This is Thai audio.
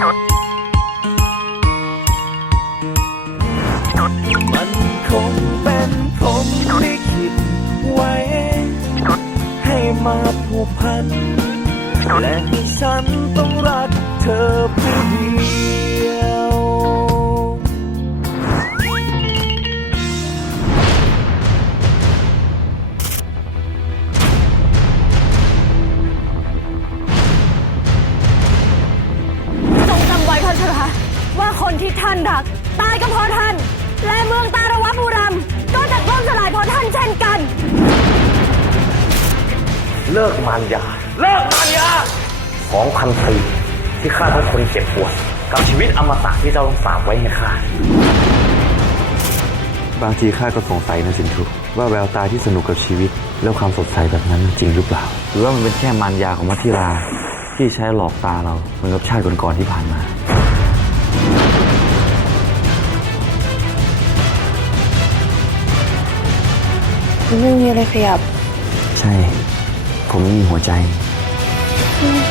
มันคงเป็นผมที่คิดไว้ ให้มาผูกพัน และให้ฉันต้องรักเธอ คนที่ท่านรัก ตายก็เพราะท่าน และเมืองตาระวะบุรัมก็จะล่มสลายเพราะท่านเช่นกัน เลิกมารยา เลิกมารยาสองพันปีที่ข้าต้องทนเจ็บปวด กับชีวิตอมตะที่เจ้าต้องฝากไว้ให้ข้าบางทีข้าก็สงสัยนะสินทุว่าแววตาที่สนุกกับชีวิต แล้วความสดใสแบบนั้นจริงหรือเปล่า หรือว่ามันเป็นแค่มารยาของมัทธิราที่ใช้หลอกตาเราเหมือนกับชาติก่อนๆที่ผ่านมา ไม่มีอะไรขยับ ใช่ ผมไม่มีหัวใจ อืม